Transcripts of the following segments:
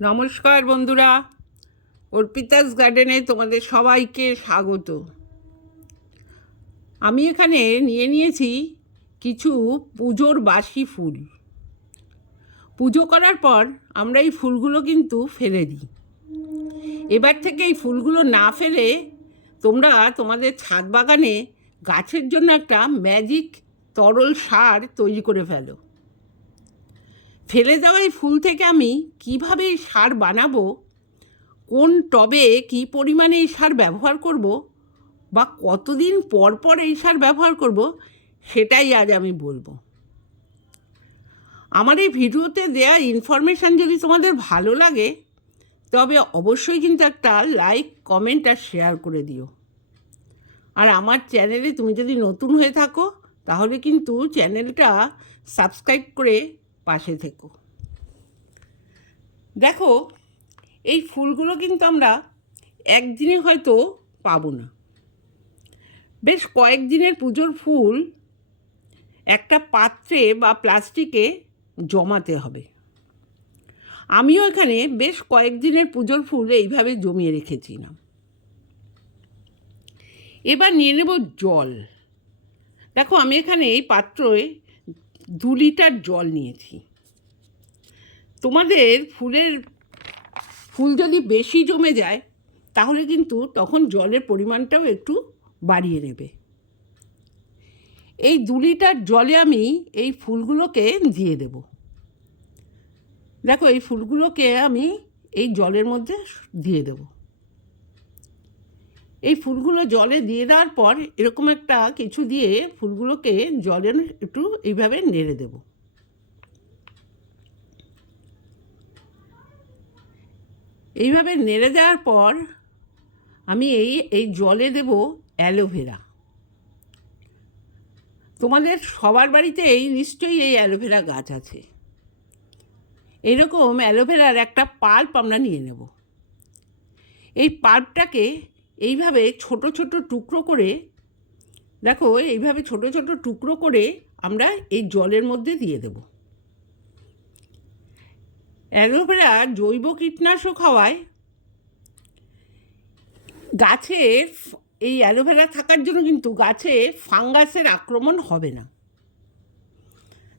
নমস্কার বন্ধুরা, অর্পিতাস গার্ডেনে তোমাদের সবাইকে স্বাগত। আমি এখানে নিয়ে নিয়েছি কিছু পুজোর বাসি ফুল। পুজো করার পর আমরা এই ফুলগুলো কিন্তু ফেলে দিই। এবার থেকে এই ফুলগুলো না ফেলে তোমরা তোমাদের ছাদ বাগানে গাছের জন্য একটা ম্যাজিক তরল সার তৈরি করে ফেলো। ফেলে দেওয়া এই ফুল থেকে আমি কিভাবে এই সার বানাবো, কোন টবে কী পরিমাণে এই সার ব্যবহার করব, বা কতদিন পর পর এই সার ব্যবহার করব, সেটাই আজ আমি বলবো। আমার এই ভিডিওতে দেয়া ইনফরমেশান যদি তোমাদের ভালো লাগে তবে অবশ্যই কিন্তু একটা লাইক, কমেন্ট আর শেয়ার করে দিও। আর আমার চ্যানেলে তুমি যদি নতুন হয়ে থাকো তাহলে কিন্তু চ্যানেলটা সাবস্ক্রাইব করে পাশে থেকো। দেখো, এই ফুলগুলো কিন্তু আমরা একদিনে হয়তো পাবো না। বেশ কয়েকদিনের পুজোর ফুল একটা পাত্রে বা প্লাস্টিকে জমাতে হবে। আমিও এখানে বেশ কয়েকদিনের পুজোর ফুল এইভাবে জমিয়ে রেখেছিলাম। এবার নিয়ে নেব জল। দেখো, আমি এখানে এই পাত্রে 2 লিটার জল নিয়েছি। তোমাদের ফুল যদি বেশি জমে যায় তাহলে কিন্তু তখন জলের পরিমাণটাও একটু বাড়িয়ে নেবে। এই 2 লিটার জলে আমি এই ফুলগুলোকে দিয়ে দেব। দেখো, এই ফুলগুলোকে আমি এই জলের মধ্যে দিয়ে দেব। এই ফুলগুলো জলে দিয়ে দেওয়ার পর এরকম একটা কিছু দিয়ে ফুলগুলোকে জলে একটু এইভাবে নেড়ে দেব। এইভাবে নেড়ে দেওয়ার পর আমি এই জলে দেব অ্যালোভেরা। তোমাদের সবার বাড়িতে নিশ্চয়ই এই অ্যালোভেরা গাছ আছে। এরকম অ্যালোভেরার একটা পাল্প আমরা নিয়ে নেব। এই পাল্পটাকে এইভাবে ছোট ছোট টুকরো করে, দেখো এইভাবে ছোট ছোট টুকরো করে আমরা এই জলের মধ্যে দিয়ে দেব। অ্যালোভেরা জৈব কীটনাশক হওয়ায় গাছের এই অ্যালোভেরা থাকার জন্য কিন্তু গাছে ফাঙ্গাসের আক্রমণ হবে না।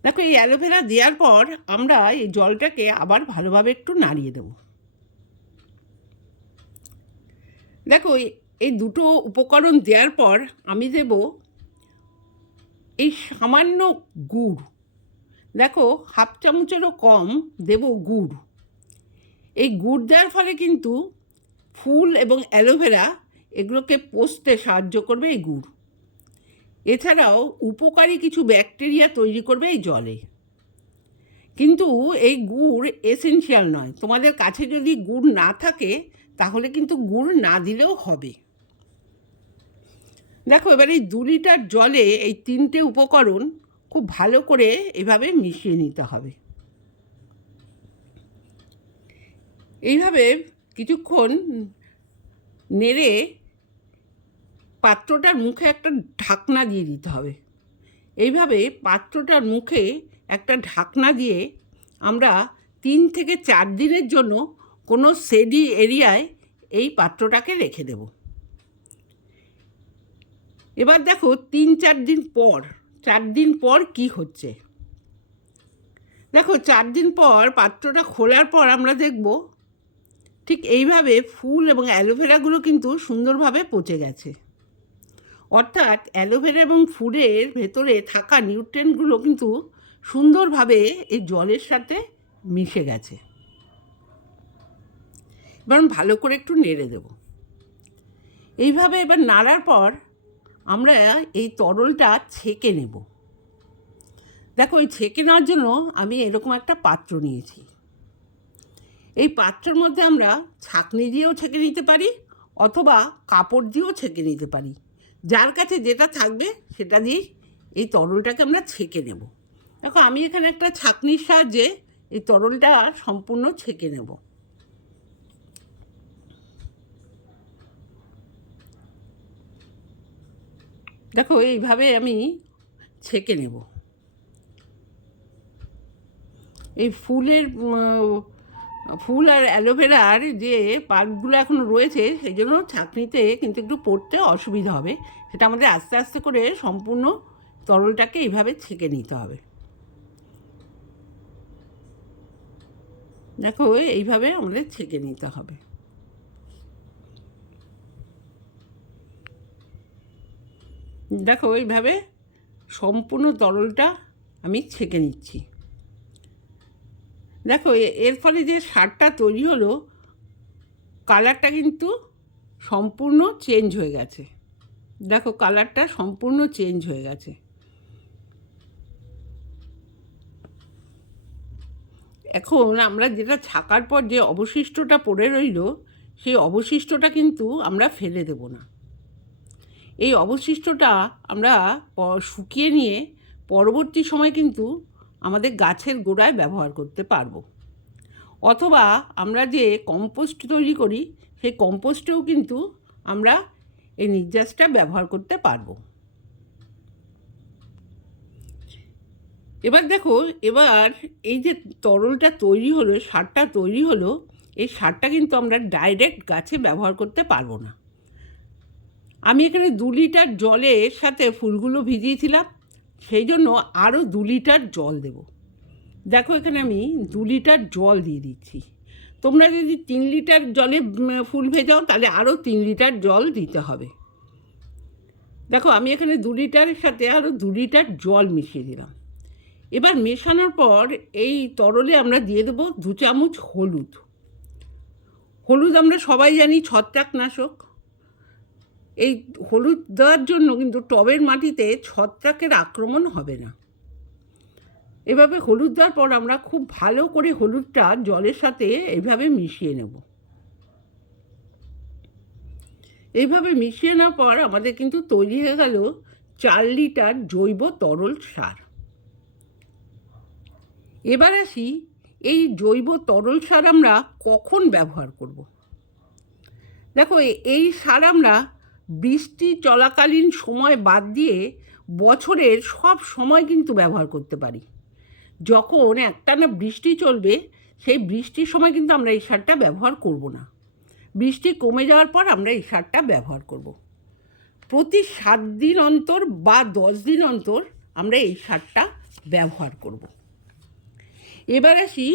দেখো, এই অ্যালোভেরা দেওয়ার পর আমরা এই জলটাকে আবার ভালোভাবে একটু নাড়িয়ে দেব। দেখো, এই দুটো উপকরণ দেওয়ার পর আমি দেব এই সামান্য গুড়। দেখো, 1/2 চামচেরও কম দেব গুড়। এই গুড় দেওয়ার ফলে কিন্তু ফুল এবং অ্যালোভেরা এগুলোকে পচতে সাহায্য করবে এই গুড়। এছাড়াও উপকারী কিছু ব্যাকটেরিয়া তৈরি করবে এই জলে। কিন্তু এই গুড় এসেনশিয়াল নয়। তোমাদের কাছে যদি গুড় না থাকে তাহলে কিন্তু গুড় না দিলেও হবে। দেখো, এবার এই 2 লিটার জলে এই 3টে উপকরণ খুব ভালো করে এভাবে মিশিয়ে নিতে হবে। এইভাবে কিছুক্ষণ নেড়ে পাত্রটার মুখে একটা ঢাকনা দিয়ে দিতে হবে। এইভাবে পাত্রটার মুখে একটা ঢাকনা দিয়ে আমরা 3 থেকে 4 দিনের জন্য কোনো শেডি এরিয়ায় এই পাত্রটাকে রেখে দেব। এবার দেখো, 3-4 দিন পর 4 দিন পর কি হচ্ছে। দেখো, 4 দিন পর পাত্রটা খোলার পর আমরা দেখব ঠিক এইভাবে ফুল এবং অ্যালোভেরাগুলো কিন্তু সুন্দরভাবে পচে গেছে। অর্থাৎ অ্যালোভেরা এবং ফুলের ভেতরে থাকা নিউট্রিয়েন্টগুলো কিন্তু সুন্দরভাবে এই জলের সাথে মিশে গেছে। এবার ভালো করে একটু নেড়ে দেব। এইভাবে এবার নাড়ার পর আমরা এই তরলটা ছেঁকে নেব। দেখো, এই ছেঁকে নেওয়ার জন্য আমি এরকম একটা পাত্র নিয়েছি। এই পাত্রের মধ্যে আমরা ছাঁকনি দিয়েও ছেঁকে নিতে পারি অথবা কাপড় দিয়েও ছেঁকে নিতে পারি। যার কাছে যেটা থাকবে সেটা দিয়েই এই তরলটাকে আমরা ছেঁকে নেব। দেখো, আমি এখানে একটা ছাঁকনির সাহায্যে এই তরলটা সম্পূর্ণ ছেঁকে নেব। দেখো, এইভাবে আমি ছেঁকে নেব। এই ফুলের ফুল আর অ্যালোভেরার যে পাল্পগুলো এখনও রয়েছে সেই জন্য ছাঁকনিতে কিন্তু একটু পড়তে অসুবিধা হবে। সেটা আমাদের আস্তে আস্তে করে সম্পূর্ণ তরলটাকে এইভাবে ছেঁকে নিতে হবে। দেখো এইভাবে আমাদের ছেঁকে নিতে হবে। দেখো এইভাবে সম্পূর্ণ তরলটা আমি ছেঁকে নিচ্ছি। দেখো এর ফলে যে সারটা তৈরি হলো, কালারটা কিন্তু সম্পূর্ণ চেঞ্জ হয়ে গেছে। দেখো কালারটা সম্পূর্ণ চেঞ্জ হয়ে গেছে। এখন আমরা যেটা ছাকার পর যে অবশিষ্টটা পড়ে রইল, সেই অবশিষ্টটা কিন্তু আমরা ফেলে দেব না। এই অবশিষ্টটা আমরা শুকিয়ে নিয়ে পরবর্তী সময় কিন্তু আমাদের গাছের গোড়ায় ব্যবহার করতে পারবো। অথবা আমরা যে কম্পোস্ট তৈরি করি সেই কম্পোস্টেও কিন্তু আমরা এই নির্যাসটা ব্যবহার করতে পারবো। এবার দেখো, এবার এই যে তরলটা তৈরি হলো, সারটা তৈরি হলো, এই সারটা কিন্তু আমরা ডাইরেক্ট গাছে ব্যবহার করতে পারবো না। আমি এখানে 2 লিটার জলের সাথে ফুলগুলো ভিজিয়েছিলাম, সেই জন্য আরও 2 লিটার জল দেব। দেখো এখানে আমি 2 লিটার জল দিয়ে দিচ্ছি। তোমরা যদি 3 লিটার জলে ফুল ভেজাও তাহলে আরও 3 লিটার জল দিতে হবে। দেখো আমি এখানে 2 লিটারের সাথে আরও 2 লিটার জল মিশিয়ে দিলাম। এবার মেশানোর পর এই তরলে আমরা দিয়ে দেবো 2 চামচ হলুদ। হলুদ আমরা সবাই জানি ছত্রাকনাশক। এই হলুদ দেওয়ার জন্য কিন্তু টবের মাটিতে ছত্রাকের আক্রমণ হবে না। এভাবে হলুদ দেওয়ার পর আমরা খুব ভালো করে হলুদটা জলের সাথে এইভাবে মিশিয়ে নেব। এইভাবে মিশিয়ে নেওয়ার পর আমাদের কিন্তু তৈরি হয়ে গেল 4 লিটার জৈব তরল সার। এবার আসি এই জৈব তরল সার আমরা কখন ব্যবহার করব। দেখো এই সার আমরা বৃষ্টি চলাকালীন সময় বাদ দিয়ে বছরের সব সময় কিন্তু ব্যবহার করতে পারি। যখন একটানা বৃষ্টি চলবে সেই বৃষ্টির সময় কিন্তু আমরা এই সারটা ব্যবহার করব না। বৃষ্টি কমে যাওয়ার পর আমরা এই সারটা ব্যবহার করব। প্রতি 7 দিন অন্তর বা 10 দিন অন্তর আমরা এই সারটা ব্যবহার করব। এবার আসি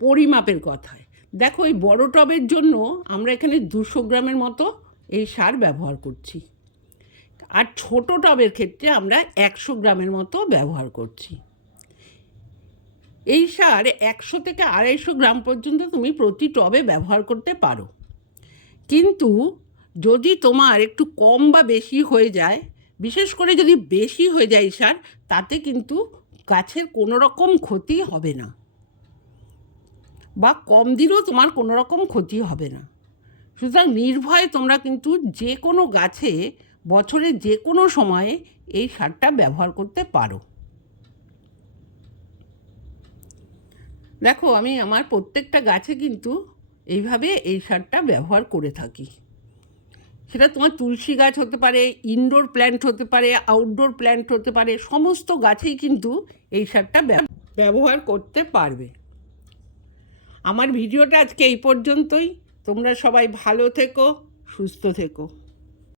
পরিমাপের কথায়। দেখো এই বড় টবের জন্য আমরা এখানে 200 গ্রামের মতো এই সার ব্যবহার করছি, আর ছোট টবের ক্ষেত্রে আমরা 100 গ্রামের মতো ব্যবহার করছি। এই সার 100 থেকে 250 গ্রাম পর্যন্ত তুমি প্রতি টবে ব্যবহার করতে পারো। কিন্তু যদি তোমার একটু কম বা বেশি হয়ে যায়, বিশেষ করে যদি বেশি হয়ে যায় সার, তাতে কিন্তু গাছের কোনো রকম ক্ষতি হবে না, বা কম দিলেও তোমার কোনো রকম ক্ষতি হবে না। সুতরাং নির্ভয়ে তোমরা কিন্তু যে কোনো গাছে বছরের যে কোনো সময়ে এই সারটা ব্যবহার করতে পারো। দেখো আমি আমার প্রত্যেকটা গাছে কিন্তু এইভাবে এই সারটা ব্যবহার করে থাকি। সেটা তোমার তুলসী গাছ হতে পারে, ইনডোর প্ল্যান্ট হতে পারে, আউটডোর প্ল্যান্ট হতে পারে, সমস্ত গাছেই কিন্তু এই সারটা ব্যবহার করতে পারবে। আমার ভিডিওটা আজকে এই পর্যন্তই। তোমরা সবাই ভালো থেকো, সুস্থ থেকো।